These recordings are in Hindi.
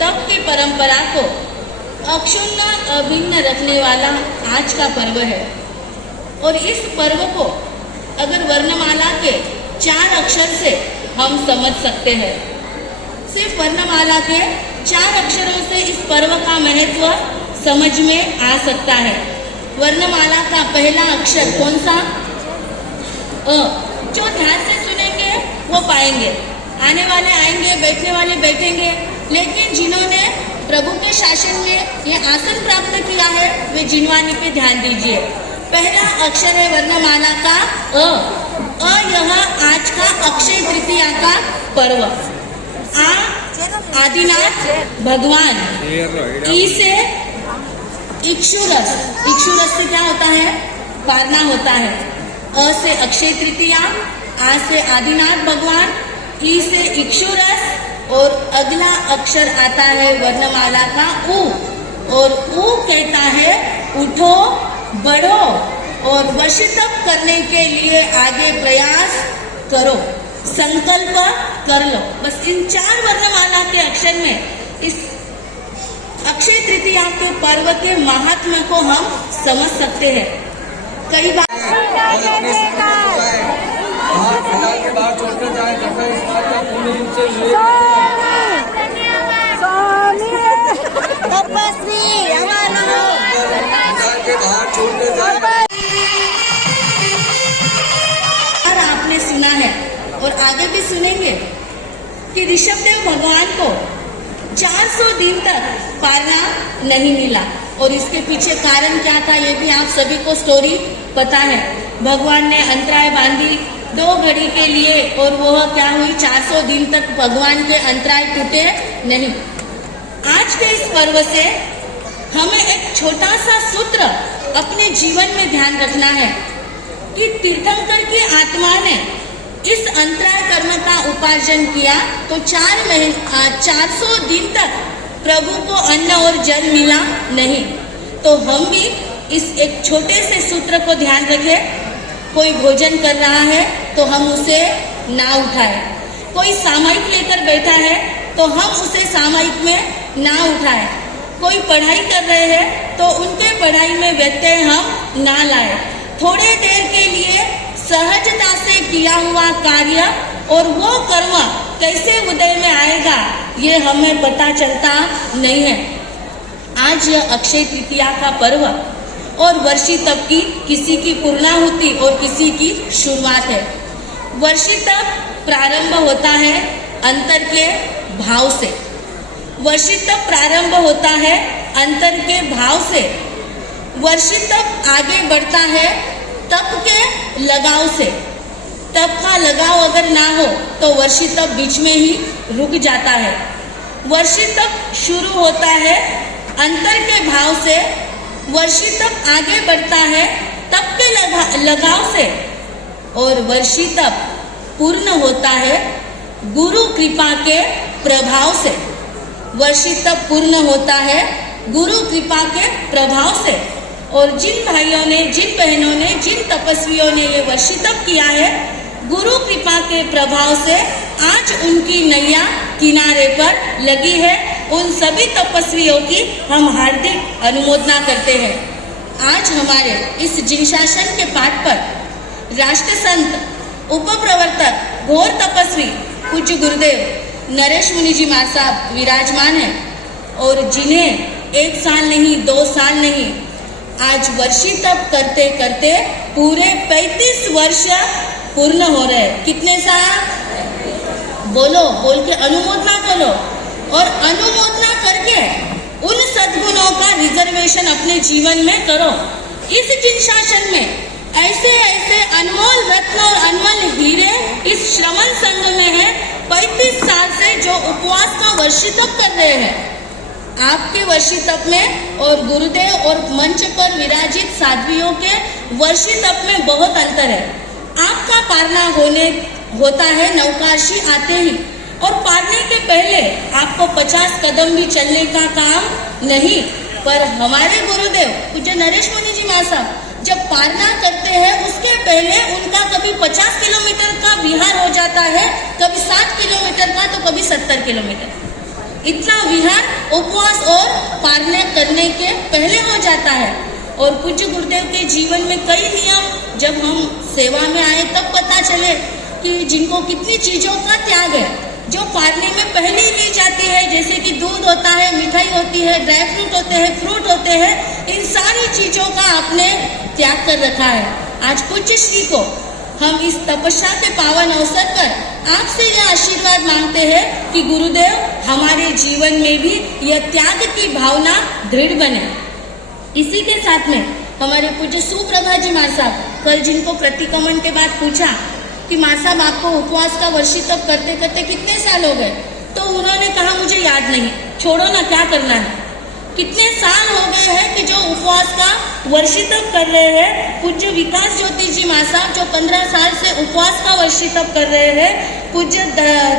तप की परंपरा को अक्षुण्ण अभिन्न रखने वाला आज का पर्व है। और इस पर्व को अगर वर्णमाला के 4 अक्षर से हम समझ सकते हैं। सिर्फ वर्णमाला के 4 अक्षरों से इस पर्व का महत्व समझ में आ सकता है। वर्णमाला का पहला अक्षर कौन सा? अ। जो ध्यान से सुनेंगे वो पाएंगे, आने वाले आएंगे, बैठने वाले बैठेंगे। लेकिन जिन्होंने प्रभु के शासन में ये आसन प्राप्त किया है वे जिनवानी पे ध्यान दीजिए। पहला अक्षर है वर्णमाला का अ। यह आज का अक्षय तृतीया का पर्व। आदिनाथ भगवान। ई से इक्षुरस। इक्षुरस से क्या होता है? पारना होता है। अ से अक्षय तृतीया, आ से आदिनाथ भगवान, ई से इक्षुरस और अगला अक्षर आता है वर्णमाला का उ। और उ कहता है उठो, बढ़ो और वशीतप करने के लिए आगे प्रयास करो, संकल्प कर लो। बस इन 4 वर्णमाला के अक्षर में इस अक्षय तृतीया के पर्व के महात्म्य को हम समझ सकते हैं। कई बार आपने सुना है और आगे भी सुनेंगे कि ऋषभदेव भगवान को 400 दिन तक पारना नहीं मिला। और इसके पीछे कारण क्या था ये भी आप सभी को स्टोरी पता है। भगवान ने अंतराय बांधी 2 घड़ी के लिए और वह क्या हुई? 400 दिन तक भगवान के अंतराय टूटे नहीं। आज के इस पर्व से हमें एक छोटा सा सूत्र अपने जीवन में ध्यान रखना है कि तीर्थंकर की आत्मा ने इस अंतराय कर्म का उपार्जन किया तो 400 दिन तक प्रभु को अन्न और जल मिला नहीं। तो हम भी इस एक छोटे से सूत्र को ध्यान रखें। कोई भोजन कर रहा है तो हम उसे ना उठाए। कोई सामयिक लेकर बैठा है तो हम उसे सामयिक में ना उठाए। कोई पढ़ाई कर रहे हैं तो उनके पढ़ाई में व्यत्यय हम ना लाए। थोड़े देर के लिए सहजता से किया हुआ कार्य और वो कर्म कैसे उदय में आएगा ये हमें पता चलता नहीं है। आज यह अक्षय तृतीया का पर्व और वर्षी तप की किसी की पूर्णाहुति और किसी की शुरुआत है। वर्षी तप प्रारंभ होता है अंतर के भाव से। वर्षी तप प्रारंभ होता है अंतर के भाव से। वर्षी तप आगे बढ़ता है तप के लगाव से। तप का लगाव अगर ना हो तो वर्षी तप बीच में ही रुक जाता है। वर्षी तप शुरू होता है अंतर के भाव से। वर्षी तप आगे बढ़ता है तप के लगाव से। और वर्षी तप पूर्ण होता है गुरु कृपा के प्रभाव से। वर्षी तप पूर्ण होता है गुरु कृपा के प्रभाव से। और जिन भाइयों ने, जिन बहनों ने, जिन तपस्वियों ने ये वर्षी तप किया है गुरु कृपा के प्रभाव से आज उनकी नैया किनारे पर लगी है। उन सभी तपस्वियों की हम हार्दिक अनुमोदना करते हैं। आज हमारे इस जिनशासन के पाठ पर राष्ट्र संत उपप्रवर्तक घोर तपस्वी पूज्य गुरुदेव नरेश मुनि जी महाराज साहब विराजमान हैं और जिन्हें 1 साल नहीं 2 साल नहीं आज वर्षी तप करते करते पूरे 35 वर्ष पूर्ण हो रहे। कितने साल? बोलो, बोल के अनुमोदना करो और अनुमोदना करके उन सद्गुणों का रिजर्वेशन अपने जीवन में करो। इस जिनशासन में ऐसे ऐसे अनमोल रत्न और अनमोल हीरे इस श्रवण संघ में है। 35 साल से जो उपवास का वर्षी तप कर रहे हैं आपके वर्षी तप में और गुरुदेव और मंच पर विराजित साध्वियों के वर्षी तप में बहुत अंतर है। आपका पारना होता है नवकाशी आते ही और पारने के पहले आपको 50 कदम भी चलने का काम नहीं। पर हमारे गुरुदेव पूज्य नरेश मुनि जी महाराज साहब जब पारना करते हैं उसके पहले उनका कभी 50 किलोमीटर का विहार हो जाता है, कभी 7 किलोमीटर का तो कभी 70 किलोमीटर। इतना विहार उपवास और पारणा करने के पहले हो जाता है। और पूज्य गुरुदेव के जीवन में कई नियम जब हम सेवा में आए तब पता चले कि जिनको कितनी चीजों का त्याग है, जो पारने में पहले ही ली जाती है, जैसे कि दूध होता है, मिठाई होती है, ड्राई फ्रूट होते हैं, फ्रूट होते हैं, इन सारी चीजों का आपने त्याग कर रखा है। आज पूज्य श्री को हम इस तपस्या के पावन अवसर पर आपसे यह आशीर्वाद मांगते हैं कि गुरुदेव हमारे जीवन में भी यह त्याग की भावना दृढ़ बने। इसी के साथ में हमारे पूज्य सुप्रभा जी माँ साहब, कल जिनको प्रतिक्रमण के बाद पूछा कि माँ साहब आपको उपवास का वर्षी तप करते करते कितने साल हो गए, तो उन्होंने कहा मुझे याद नहीं, छोड़ो ना, क्या करना है। कितने साल हो गए हैं कि जो उपवास का वर्षी तप कर रहे हैं। पूज्य विकास ज्योति जी माँ साहब जो 15 साल से उपवास का वर्षी तप कर रहे हैं। पूज्य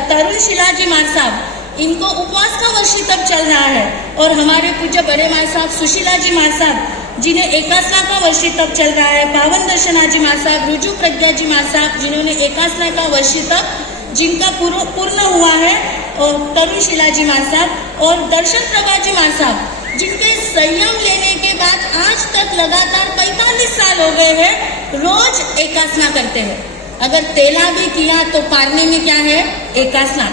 तरुण शिला जी माँ साहब, इनको उपवास का वर्षी तप चल रहा है। और हमारे पूज्य बड़े माँ साहब सुशीला जी माँ साहब, जिन्हें एकासना का वर्षी तप चल रहा है। पावन दर्शना जी माँ साहब, रुजु प्रज्ञा जी माँ साहब, जिन्होंने एकासना का वर्षी तप जिनका पूर्ण हुआ है, और तरुण शिला जी माँ साहब और दर्शन प्रभा जी माँ साहब, जिनके संयम लेने के बाद आज तक लगातार 45 साल हो गए हैं, रोज एकासना करते हैं। अगर तेला भी किया तो पारने में क्या है, एकासना।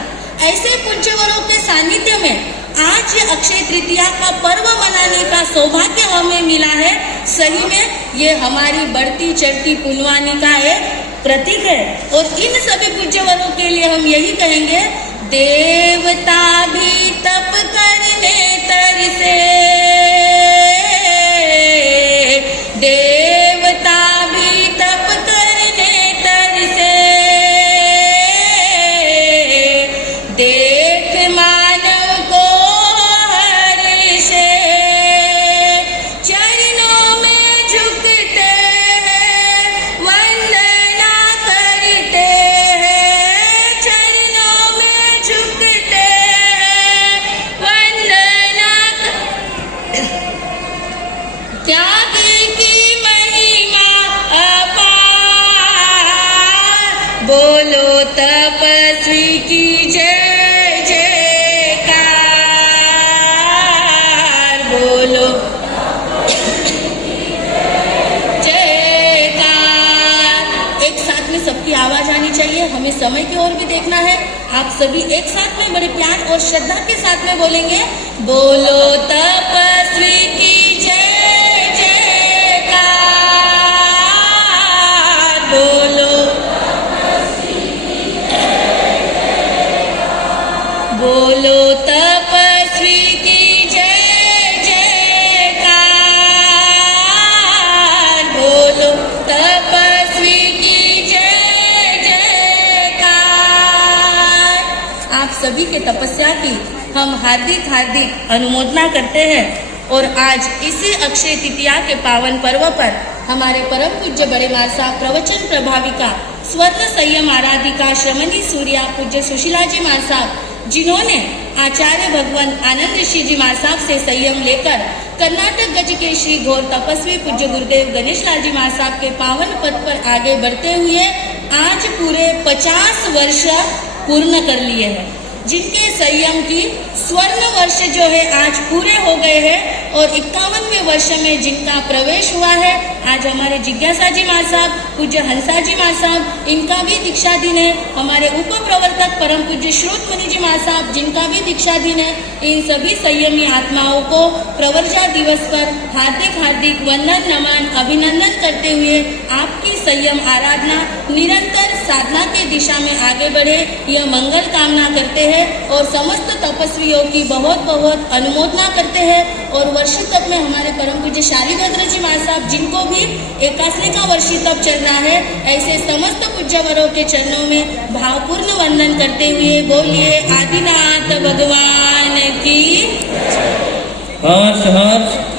ऐसे पूज्यवरों के सानिध्य में आज ये अक्षय तृतीया का पर्व मनाने का सौभाग्य हमें मिला है। सही में ये हमारी बढ़ती चढ़ती पुण्यवानी का एक प्रतीक है। और इन सभी पूज्यवरों के लिए हम यही कहेंगे, देवता भी तप करने तरसे, देवता भी तप करने तरसे, देख मानव को हर्षे, चरणों में झुकते हैं, वंदना करते हैं, चरणों में झुकते हैं, वंदना त्याग की महिमा अपार, बोलो तपस्वी की जय जयकार, बोलो जयकार। एक साथ में सबकी आवाज आनी चाहिए। हमें समय की ओर भी देखना है। आप सभी एक साथ में बड़े प्यार और श्रद्धा के साथ में बोलेंगे, बोलो तपस्वी की जय जयकार, बोलो बोलो तपस्वी की जय जयकार, बोलो तपस्वी की जय जयकार। आप सभी के तपस्या की हम हार्दिक हार्दिक अनुमोदना करते हैं। और आज इसी अक्षय तृतीया के पावन पर्व पर हमारे परम पूज्य बड़े माँ साहब प्रवचन प्रभाविका स्वर्ण संयम आराधिका श्रमणी सूर्या पूज्य सुशीला जी माँ साहब, जिन्होंने आचार्य भगवान आनंद ऋषि जी माँ साहब से संयम लेकर कर्नाटक गज के श्री घोर तपस्वी पूज्य गुरुदेव गणेश लाल जी माँ साहब के पावन पद पर आगे बढ़ते हुए आज पूरे 50 वर्ष पूर्ण कर लिए हैं। जिनके संयम की स्वर्ण वर्ष जो है आज पूरे हो गए हैं। और 51वें वर्ष में जिनका प्रवेश हुआ है, आज हमारे जिज्ञासा जी माँ साहब, पूज्य हंसा जी माँ साहब, इनका भी दीक्षा दिन है। हमारे उप प्रवर्तक परम पूज्य श्रोत मुनि जी माँ साहब, जिनका भी दीक्षा दिन है। इन सभी संयमी आत्माओं को प्रवर्जा दिवस पर हार्दिक हार्दिक वंदन नमन अभिनंदन करते हुए आपकी संयम आराधना निरंतर साधना के दिशा में आगे बढ़े, यह मंगल कामना करते हैं। और समस्त तपस्वियों की बहुत बहुत अनुमोदना करते हैं। और वर्षी तप में हमारे परम पूज्य शालिभद्र जी माँ साहब, जिनको भी एकासनी का वर्षी तप चल रहा है, ऐसे समस्त पूज्यवरों के चरणों में भावपूर्ण वंदन करते हुए बोलिए आदिनाथ भगवान की। हर्ष हर्ष